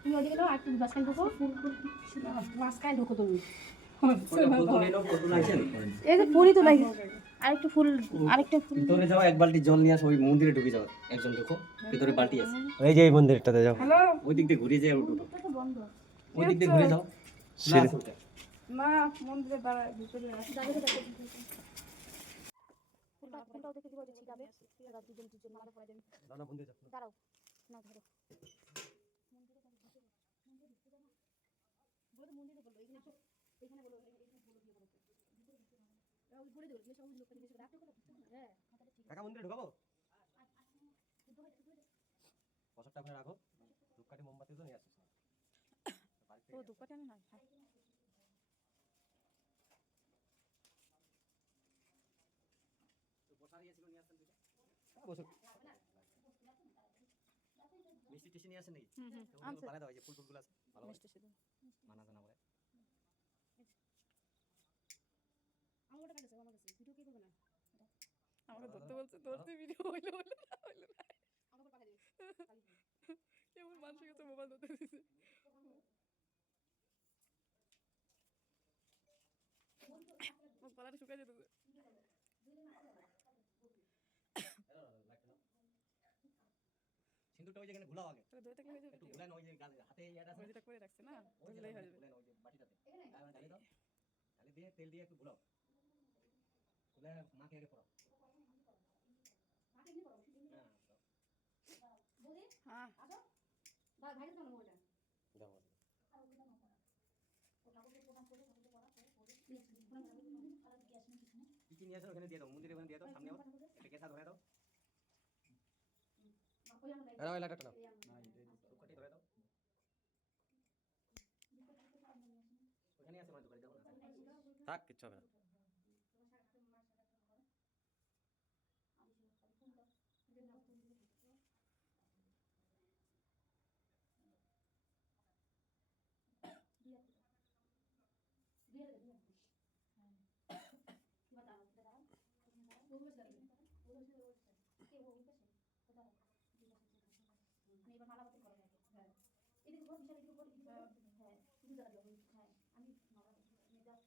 তুমি ওদিকে দাও আর একটু মাঝখানে ঢোকো মাঝখানে ঢোকো তুমি এই যে ফুলই তো লাগে আরেকটু ফুল আরেকটা ফুল ভিতরে যাও এক বালতি জল নিয়ে আসো ওই মন্দিরে ঢুকে যাও একজন ঢুকো ভিতরে বালতি আছে এই যে এই মন্দিরটাতে যাও হ্যালো ওই দিক দিয়ে ঘুরে যাও উঠো তো বন্ধ ওই দিক দিয়ে ঘুরে যাও না সিঁড়ি- আসো না মন্দিরে দাঁড়া ভিতরে ফুলটাও দেখে দিব যে ছিটাবে এবার দুজন মালা পরে দেন না না মন্দিরে যাও দাঁড়াও না ধরো মন্দিরে বলো এখানে বলো এখানে বলো দিয়ে বলো ওই ঘুরে দেবো সব লোককে জিজ্ঞেস করে আপনি করে হ্যাঁ কাকা মন্দিরে ঢুকাবো 50 টাকা করে রাখো ধূপকাঠি মোমবাতি তো নিয়ে আসিস ও দুপাটি আমি না মিষ্টি টিষ্টি নিয়ে আসেন নাকি আনছে বানায় দাও এই যে ফুল ফুলগুলো আছে ভালো মিষ্টি শুধু মানা জানা বলে আমার কাছে আমার কাছে ভিডিও কে করবে না আমাকে ধরতে বলছে ধরতে ভিডিও হইলো হইলো না হইলো না আমাকে পাঠিয়ে দিও এমন মানুষের কাছে মোবাইল ধরতে দিছে ও গলাটা শুকাই যেতেছে সিন্দুরটা ওই যেখানে ঘুলাও আগে তাহলে ধরে থাকলে হয়ে যাবে একটু ঘুলায় না ওই যে হাতে ইয়াটা আছে ওই যেটা করে রাখছে না ওই দিলেই হয়ে যাবে ঘুলায় না ওই যে বাটিটাতে ঢালি দাও ঢালি দিয়ে তেল দিয়ে একটু ঘুলাও ঘুলে মাকে আগে পড়াও হ্যাঁ ভাই তো না ওটা দাও কি কি নিয়ে আসেন ওখানে দিয়ে দাও মন্দিরে ওখানে দিয়ে দাও সামনে একটা কেসা ধরে দাও ওই লাটাটা নাও ধূপকাঠি ধরে দাও ওখানে আছে মানে দোকানে যাও থাক কিচ্ছু হবে না এবার মালা বদল করা যাবে হ্যাঁ এদিকে ঘর বিশাল এদিকে ঘর এদিকে হ্যাঁ শুধু দাঁড়াবে হ্যাঁ আমি মালা নিয়ে যাও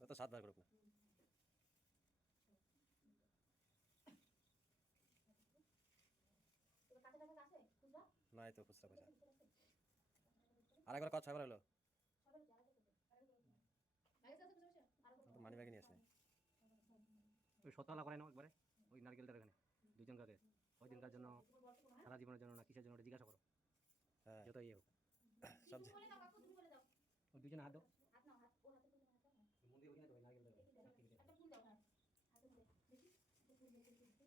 তো 7 বার করুক না কাছে কাছে আছে খুঁজা নাই তো খুচরা পয়সা আরেকবার কত 6 বার হলো তো মানি ব্যাগে নিয়ে আসলে ওই শতলা করে নাও একবারে ওই নারকেলটার এখানে দুইজন কাকে ওই দিনকার জন্য সারা জীবনের জন্য না কিসের জন্য ওটা জিজ্ঞাসা করো হ্যাঁ যত ইয়ে হোক সব ওই দুজনে হাত দাও হাত নাও হাত ও হাতে করে হাত দাও মন্দির ওখানে তো ওই নারকেলটা একটা ফুল দাও হ্যাঁ হাতে করে দেখি ফুল দেখি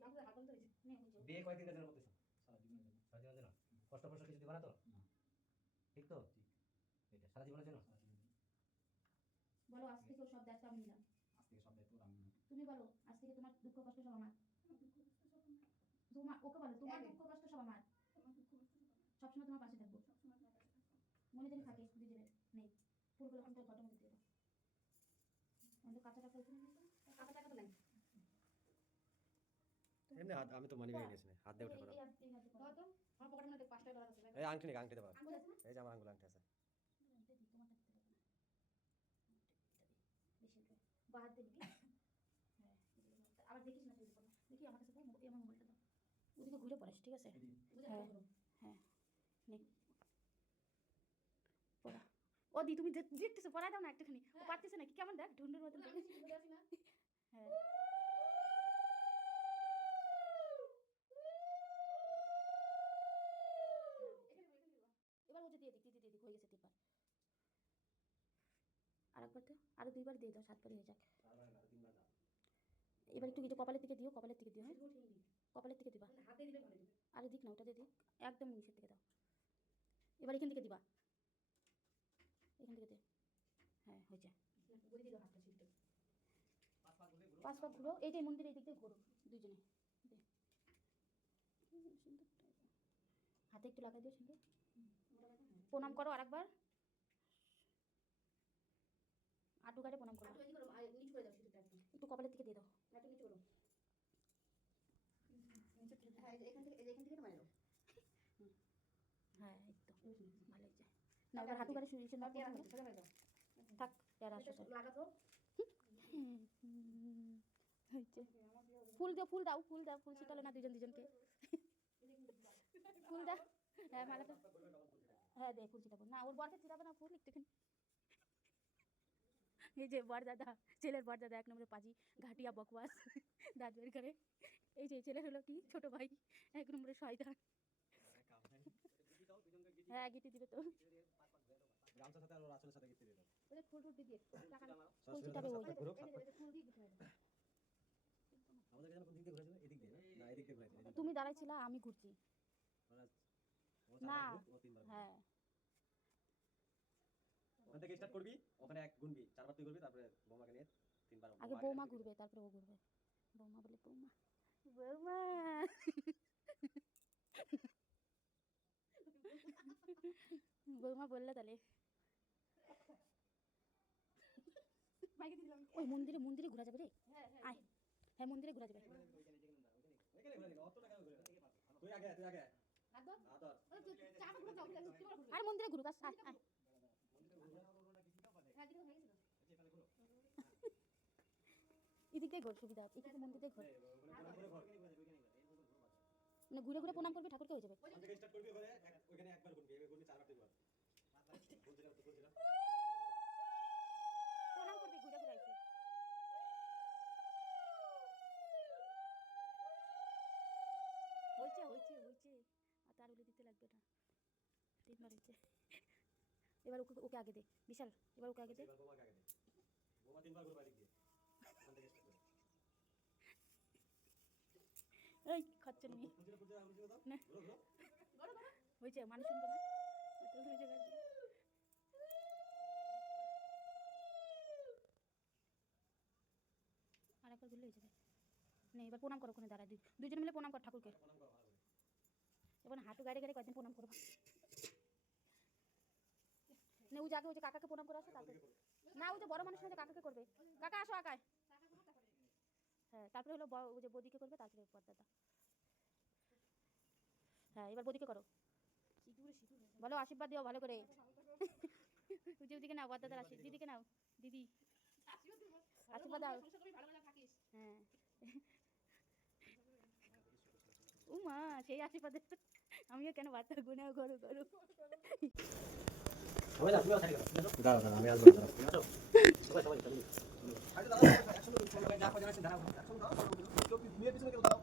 আমাদের হাত বন্ধ হয়েছে নে নিচে বিয়ে কয়দিনের জন্য করতেছো সারা জীবনের জন্য কষ্ট কষ্ট কিছু দিবা না তো ঠিক তো ঠিক এটা সারা জীবনের জন্য বলো আজ থেকে সব দায়িত্ব আমি নিলাম তুমি বলো আজ থেকে তোমার দুঃখ কষ্ট সব আমার তোমার ওকে বলো তোমার দুঃখ কষ্ট সব আমার সবসময় তোমার পাশে থাকবো মনে যেন থাকে দুজনের নেই ফুলগুলো কিন্তু ঘটের মধ্যে দিয়ে দাও আমাদের কাঁচা টাকা এখানে নিয়েছো কাঁচা টাকা তো নাই এমনি হাত আমি তো মানি ব্যাগে নিয়েছি হাত দিয়ে উঠে করো দাও তো আমার পকেটের মধ্যে 5 টাকা আছে এই আংটি নেই আংটি দেবা আঙ্গুল আছে না এই যে আমার আঙ্গুল আংটি আছে তোমারটা বেশি বাহার দিবি কি হ্যাঁ আবার দেখিস না তুই দেখি আমার কাছে দাও আমার মোবাইলটা দাও ওদিকে ঘুরে পড়াস ঠিক আছে হ্যাঁ হ্যাঁ নে পড়া ও দি তুমি দেখতেছো পড়াই দাও না একটুখানি ও পারতেছে নাকি কেমন দেখ ঢুন্ডুর মতন হ্যাঁ এবার ও যে দিয়ে দিক হয়ে গেছে তিনবার আরেকবার তো আরো 2বার দিয়ে দাও 7বার হয়ে যাক এবার একটু কপালের দিকে দিও হ্যাঁ কপালের দিকে দিবা হাতে দিলে ভালো আরে দিক না ওটা দিয়ে দিক একদম নিচের দিকে দাও এবার এখান থেকে দিবা এখান থেকে দে হ্যাঁ হয়েছে বলে দিও হাতটা ছিটকে পাঁচ পাক ঘুরো, এই যে মন্দিরের দিক দিয়ে ঘুরো দুজনে। হাতে একটু লাগাই দিও সুন্দর। প্রণাম করো আরেকবার, আটু গাড়ে প্রণাম করো, একটু কপালের থেকে দিয়ে দাও। হ্যাঁ এই তো ভালো হয়েছে। না এবার হাঁটু গাড়ি থাক, যারা আসো ফুল দাও, ফুল দাও, ফুল দাও, ফুল ছিটালো না দুজন দুজনকে। ফুল দাও, হ্যাঁ মালাটা, হ্যাঁ দে ফুল ছিটাবো না, ওর বরকে ছিটাবো না ফুল একটুখানি। এই যে বরদাদা, ছেলের বরদাদা এক নম্বরে পাজি, ঘাটিয়া বকওয়াস, দাঁত বের করে। এই যে ছেলের হলো কি ছোট ভাই, এক নম্বরে শয়তান। হ্যাঁ গিটি দিবে তো, গামছার সাথে আর ওর আঁচলের সাথে গিয়ে দিয়ে দাও। ওদের ফুল টুল দিয়ে টাকা ফুল ছিটাবে ওই ফুল দিয়ে ঘুরে দাও। আমাদের যেন কোন দিক দিয়ে ঘুরে যাবে, এদিক দিয়ে না এদিক দিয়ে ঘুরে যাবে। তুমি দাঁড়াইছিলা, আমি ঘুরছি না। হ্যাঁ ওখান থেকে স্টার্ট করবি, ওখানে এক গুনবি, চারবার তুই করবি, তারপরে বৌমাকে নিয়ে তিনবার। আগে বৌমা ঘুরবে তারপরে ও ঘুরবে। বৌমা বলে বৌমা, বৌমা বৌমা বললে তাহলে ওই মন্দিরে, মন্দিরে ঘোরা যাবে রে। আয়, হ্যাঁ মন্দিরে ঘোরা যাবে। তুই আগে তুই আগে আর মন্দিরে ঘুরু, বাস আয় আয়। এদিকে ঘোর, সুবিধা আছে এদিকে মন্দিরে ঘোর, মানে ঘুরে ঘুরে প্রণাম করবি, ঠাকুরকে হয়ে যাবে। ওখান থেকে স্টার্ট করবি, ওখানে একবার গুনবি, এবার গুনবি চারবার তুই কর। প্রণাম করবি ঘুরে ঘুরে আইছে। হয়েছে হয়েছে হয়েছে, আর তার বলে দিতে লাগবে না, তিনবার হয়েছে। এবার ওকে ওকে আগে দে বিশাল, এবার ওকে আগে দে। এবার বৌমাকে আগে দে, বৌমা তিনবার করবে এদিক দিয়ে, ওখান থেকে স্টার্ট করে। এই খরচা নিয়ে না হয়েছে, মানুষ শুনবে না তো হয়ে যাবে। আর একবার ঘুরলে হয়ে যাবে। না এবার প্রণাম করো, ওখানে দাঁড়ায় দুজন মিলে প্রণাম কর ঠাকুরকে। এবার হাঁটু গাড়ি গাড়ি কয়েকদিন প্রণাম করবো না, ওই জায়গায় ওই যে কাকাকে প্রণাম করে আসো তারপরে। না ওই যে বড় মানুষ না, যে কাকাকে করবে, কাকা আসো আকায়। হ্যাঁ তারপরে হলো ওই যে বদিকে করবে, তারপরে পদ্মাদা। হ্যাঁ এবার বদিকে করো, বলো আশীর্বাদ দিও ভালো করে। ওই যে ওদিকে নাও, পদ্মাদার আশীর্বাদ, দিদিকে নাও, দিদি আশীর্বাদ দাও। হ্যাঁ ও মা সেই আশীর্বাদ, আমিও কেন বার্তা গুনে করো করো। সবাই যা, তুমিও সাইডে দাও, দাঁড়াও দাঁড়াও, আমি আসবো, দাঁড়াও, তুমি আসো সবাই সবাই চলো আগে দাঁড়াও, একসাথে সবাই যা করে যাচ্ছে দাঁড়াও, একসাথে দাও, কেউ মেয়ে পিছনে কেউ দাও।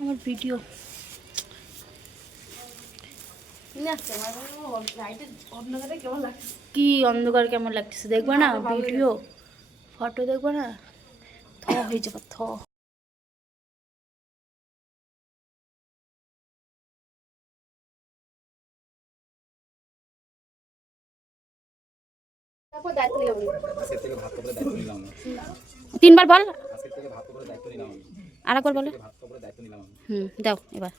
আমার ভিডিও কি অন্ধকার কেমন লাগতেছে দেখবা না, ভিডিও ফটো দেখবা না, থ হয়ে যাবে থ। তিনবার বল, আরেকবার বলো। দাও এবার,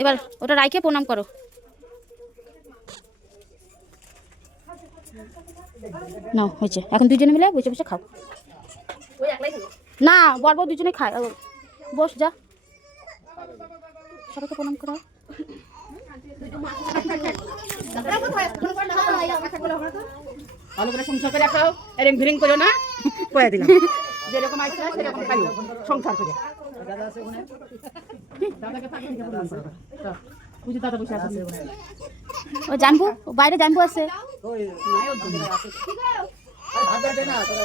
এবার ওটা রাইখে প্রণাম করো। না হয়েছে, এখন দুজনে মিলে বসে বসে খাও। না বর বউ দুজনে খায়, বস যা, সবাইকে প্রণাম করো। ভালো করে সংসার করে খাও, এরম ভিরিং করো না, কয়ে দিলাম যেরকম আইসা সেরকম খাইও সংসার করে। দাদা আছে ওখানে, দাদাকে পাঠিয়ে দিতে বলুন, বুঝি দাদা বসে আছে ওখানে। ও জানবো, বাইরে জানবো আছে। ওই নাই ওর জন্য আছে, ভাত দে না তোরা,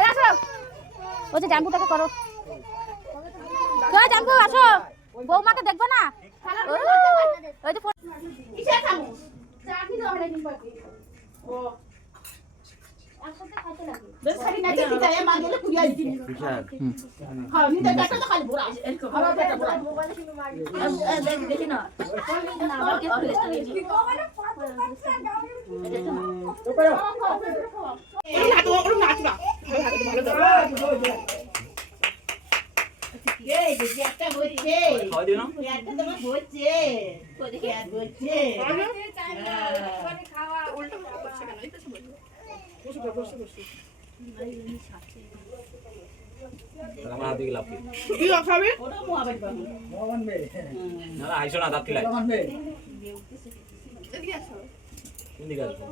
এই আসো, ও যে জানবুটাকে করো, কই জানবু আসো, বৌমাকে দেখবে না। ওই যে কিসে খামু, চাটনি দাও রে নিন পাতি। ও একসাথে খাইতে লাগে বেশ খালি নাচে দিতে এ মাগেলে কুড়িয়া দিতে হ্যাঁ নিতে দেখা তো খালি বুড়া আমার বেটা বুড়া দেখি না আবার কে ওরম নাচবা ভালো দাও এই যে একটা হচ্ছে খাওয়া দিও না একটা তোমার হচ্ছে দেখি আর হচ্ছে খাওয়া উল্টো করছে কেন এই তো বসে আমার হাতে গেলাম কি খাবে ওটা মোবাইল পাবো না আইসো না দাঁত খিলাই এদিকে আসো কোন দিকে আসবো